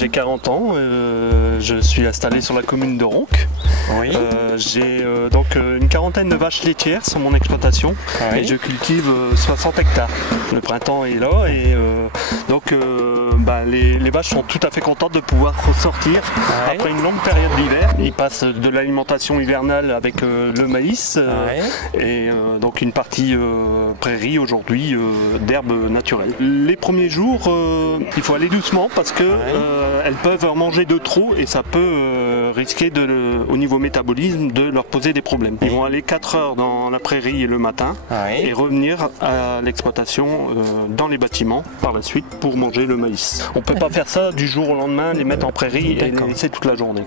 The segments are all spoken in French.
j'ai 40 ans, je suis installé sur la commune de Ronques. Oui. J'ai donc une quarantaine de vaches laitières sur mon exploitation et je cultive 60 hectares. Le printemps est là et donc les vaches sont tout à fait contentes de pouvoir ressortir après une longue période d'hiver. Ils passent de l'alimentation hivernale avec le maïs et donc une partie prairie aujourd'hui d'herbe naturelle. Les premiers jours, il faut aller doucement parce que elles peuvent en manger de trop et ça peut risquer au niveau métabolisme de leur poser des problèmes. Ils vont aller 4 heures dans la prairie le matin et revenir à l'exploitation dans les bâtiments par la suite pour manger le maïs. On ne peut pas faire ça du jour au lendemain, les mettre en prairie et les laisser toute la journée.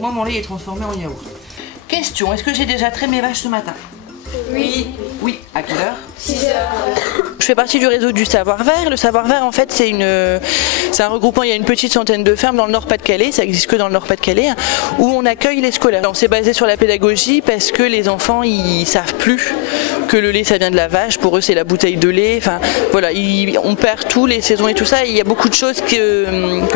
Moi, mon lait est transformé en yaourt. Question, est-ce que j'ai déjà traité mes vaches ce matin? Oui. Oui, à quelle heure? 6 heures. Je fais partie du réseau du Savoir Vert. Le Savoir Vert, en fait, c'est un regroupement. Il y a une petite centaine de fermes dans le Nord-Pas-de-Calais, ça existe que dans le Nord-Pas-de-Calais, où on accueille les scolaires. On s'est basé sur la pédagogie parce que les enfants, ils savent plus que le lait, ça vient de la vache. Pour eux, c'est la bouteille de lait. Enfin, voilà, on perd tout, les saisons et tout ça. Et il y a beaucoup de choses que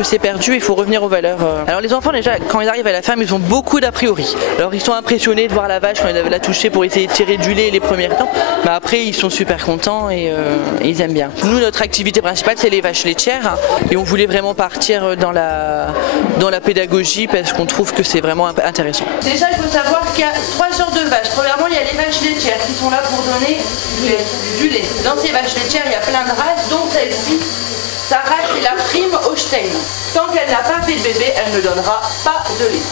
c'est perdu. Il faut revenir aux valeurs. Alors les enfants, déjà, quand ils arrivent à la ferme, ils ont beaucoup d'a priori. Alors ils sont impressionnés de voir la vache quand ils avaient la toucher pour essayer de tirer du lait les premiers temps. Mais après, ils sont super contents et ils aiment bien. Nous, notre activité principale, c'est les vaches laitières. Et on voulait vraiment partir dans la pédagogie parce qu'on trouve que c'est vraiment intéressant. Déjà, il faut savoir qu'il y a 3 sortes de vaches. Premièrement, il y a les vaches laitières qui sont là pour donner du lait. Dans ces vaches laitières, il y a plein de races, dont celle-ci. Sa race, c'est la prime Holstein. Tant qu'elle n'a pas fait de bébé, elle ne donnera pas de lait.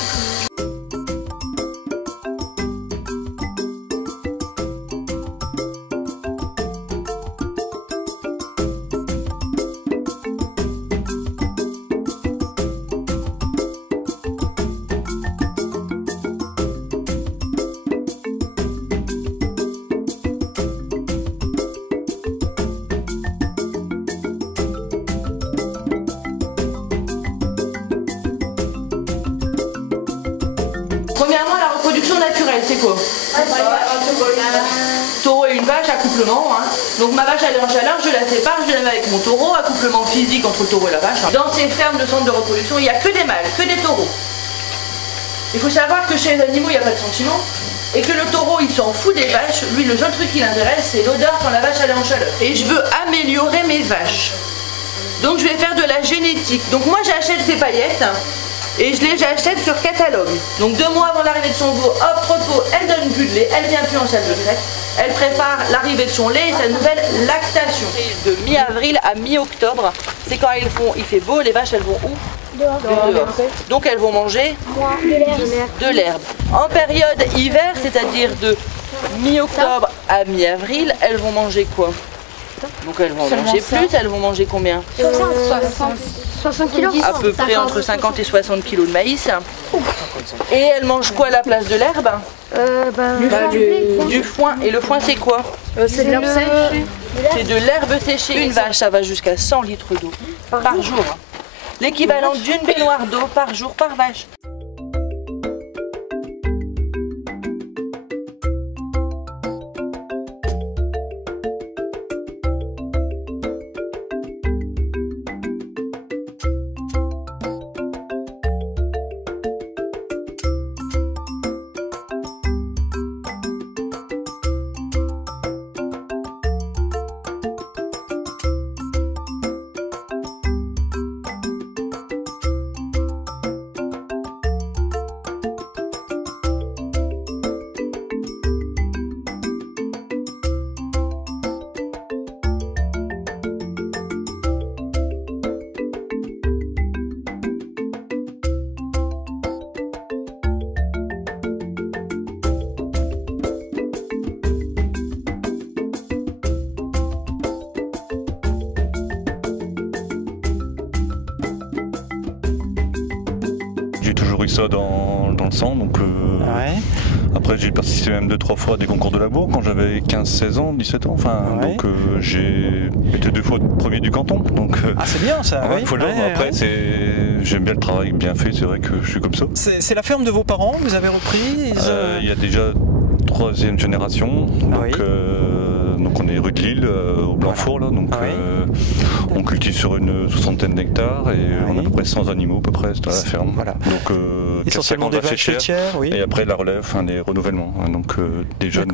Premièrement, la reproduction naturelle, c'est quoi? Taureau et une vache, accouplement. Donc ma vache elle est en chaleur, je la sépare, je la mets avec mon taureau, accouplement physique entre le taureau et la vache. Dans ces fermes de centres de reproduction, il n'y a que des mâles, que des taureaux. Il faut savoir que chez les animaux, il n'y a pas de sentiment. Et que le taureau, il s'en fout des vaches. Lui, le seul truc qui l'intéresse, c'est l'odeur quand la vache elle est en chaleur. Et je veux améliorer mes vaches. Donc je vais faire de la génétique. Donc moi j'achète ces paillettes. Et je les achète sur catalogue. Donc 2 mois avant l'arrivée de son veau, hop, repos, elle donne plus de lait, elle vient plus en salle de traite. Elle prépare l'arrivée de son lait et sa nouvelle lactation. De mi-avril à mi-octobre, c'est quand il fait beau, les vaches elles vont où? Dehors. Donc elles vont manger de l'herbe. En période hiver, c'est-à-dire de mi-octobre à mi-avril, elles vont manger quoi? Donc elles vont manger plus, elles vont manger combien? 60 kilos. À peu près entre 50 et 60 kilos de maïs. Et elles mangent quoi à la place de l'herbe? Du foin. Et le foin c'est quoi? C'est de l'herbe sèche. C'est de l'herbe séchée. Une vache ça va jusqu'à 100 litres d'eau par jour. L'équivalent d'une baignoire d'eau par jour par vache. j'ai toujours eu ça dans le sang. Donc, après, j'ai participé même 2-3 fois à des concours de labour quand j'avais 15-16 ans, 17 ans. Enfin, donc j'ai été 2 fois premier du canton. Donc, c'est bien ça. Après, j'aime bien le travail bien fait, c'est vrai que je suis comme ça. C'est la ferme de vos parents, vous avez repris Il y a déjà 3e génération. Donc on est rue de Lille, au Blanfort, là, donc on cultive sur une 60aine d'hectares et on a à peu près 100 animaux à peu près dans la ferme. Donc essentiellement des vaches laitières, et après la relève, les renouvellements. Donc des jeunes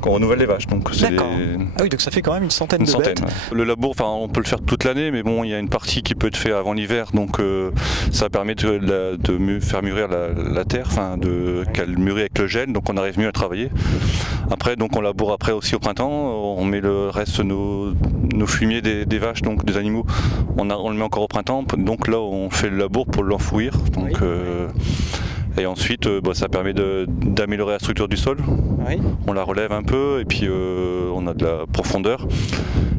qu'on renouvelle les vaches. Donc d'accord. Ah oui, donc ça fait quand même une centaine de bêtes. Le labour, on peut le faire toute l'année, mais bon, il y a une partie qui peut être faite avant l'hiver, donc ça permet de faire mûrir la terre, qu'elle mûrit avec le gel, donc on arrive mieux à travailler. Après, donc on laboure après aussi au printemps, on met le reste nos fumiers des vaches, donc des animaux, on le met encore au printemps, donc là on fait le labour pour l'enfouir. Donc, et ensuite, ça permet d'améliorer la structure du sol. On la relève un peu et puis on a de la profondeur.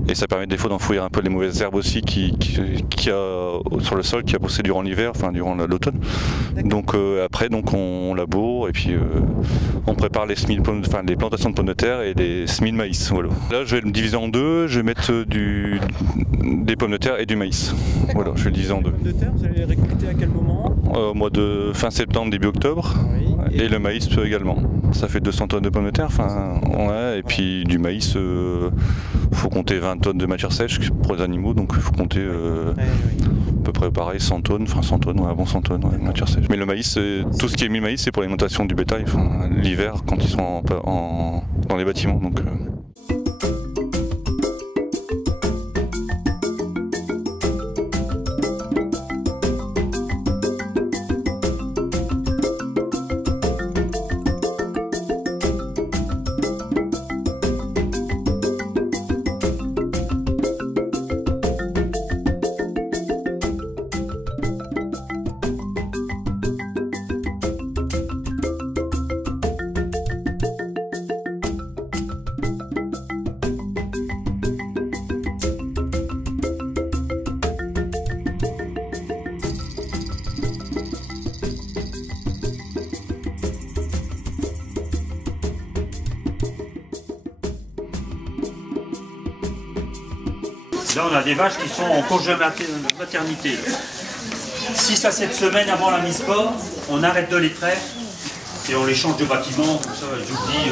Et ça permet des fois d'enfouir un peu les mauvaises herbes aussi qu'il y a sur le sol, qui a poussé durant l'hiver, durant l'automne. Donc après, on laboure et puis on prépare les plantations de pommes de terre et les semis de maïs. Voilà. Là, je vais le diviser en deux. Je vais mettre des pommes de terre et du maïs. Voilà, je vais le diviser en deux. Les pommes de terre, vous allez les récolter à quel moment? Au mois de fin septembre, début octobre. Et le maïs également. Ça fait 200 tonnes de pommes de terre. Et puis du maïs, faut compter 20 tonnes de matière sèche pour les animaux, donc il faut compter à peu près pareil, 100 tonnes, 100 tonnes, de matière sèche. Mais le maïs, tout ce qui est mis maïs, c'est pour l'alimentation du bétail, l'hiver quand ils sont dans les bâtiments. Donc, Là, on a des vaches qui sont en congé maternité. 6 à 7 semaines avant la mise port, on arrête de les traire et on les change de bâtiment, comme ça, j'oublie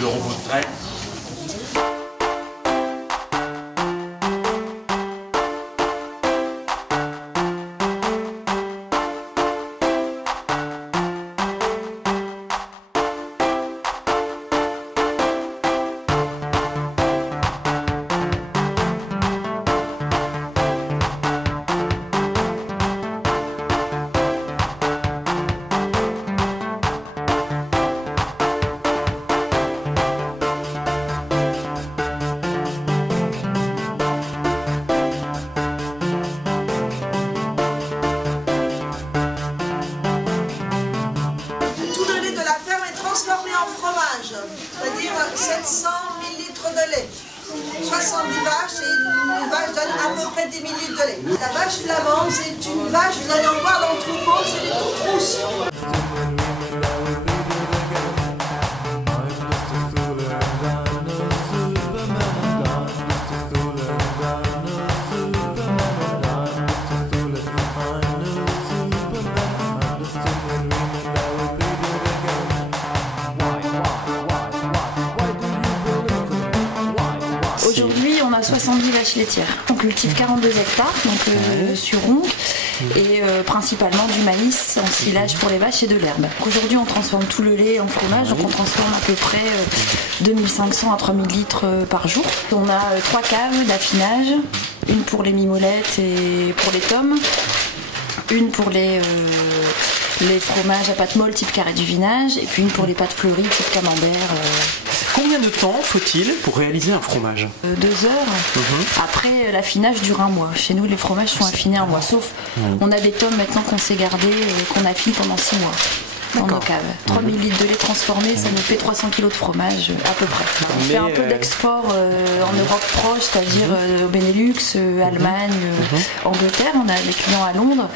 le robot de traite. C'est-à-dire 700 ml de lait. 70 vaches et une vache donne à peu près 10 ml de lait. La vache flamande, c'est une vache, vous allez en voir dans le troupeau, c'est des toutes rousses. Aujourd'hui, on a 70 vaches laitières. On cultive 42 hectares donc, sur Ronc et principalement du maïs en silage pour les vaches et de l'herbe. Aujourd'hui, on transforme tout le lait en fromage, donc on transforme à peu près 2500 à 3000 litres par jour. On a 3 caves d'affinage, une pour les mimolettes et pour les tomes, une pour les fromages à pâte molle type carré du vinage et puis une pour les pâtes fleuries type camembert. Combien de temps faut-il pour réaliser un fromage? 2 heures. Après, l'affinage dure 1 mois. Chez nous, les fromages sont affinés 1 mois. Sauf, on a des tomes maintenant qu'on sait garder et qu'on affine pendant 6 mois. dans nos caves. 3000 litres de lait transformé, ça nous fait 300 kg de fromage à peu près. On fait un peu d'export en Europe proche, c'est-à-dire au Benelux, Allemagne, Angleterre. On a des clients à Londres.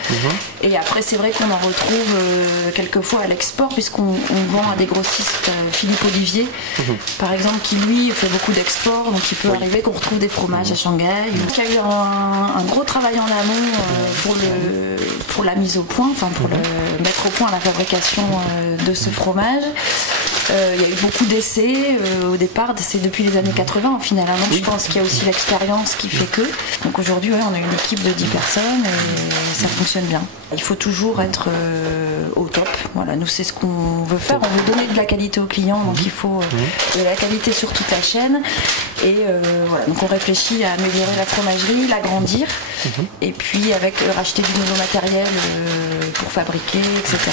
Et après, c'est vrai qu'on en retrouve quelquefois à l'export, puisqu'on vend à des grossistes, Philippe Olivier, par exemple, qui lui fait beaucoup d'export. Donc il peut arriver qu'on retrouve des fromages à Shanghai. Il y a eu un gros travail en amont pour la mise au point, enfin pour mettre au point la fabrication de ce fromage. Il y a eu beaucoup d'essais au départ, c'est depuis les années 80 au final. Donc je pense qu'il y a aussi l'expérience qui fait que. Donc aujourd'hui, on a une équipe de 10 personnes et ça fonctionne bien. Il faut toujours être au top. Voilà, nous c'est ce qu'on veut faire. On veut donner de la qualité aux clients, donc il faut de la qualité sur toute la chaîne. Et voilà, donc on réfléchit à améliorer la fromagerie, l'agrandir, et puis avec racheter du nouveau matériel pour fabriquer, etc.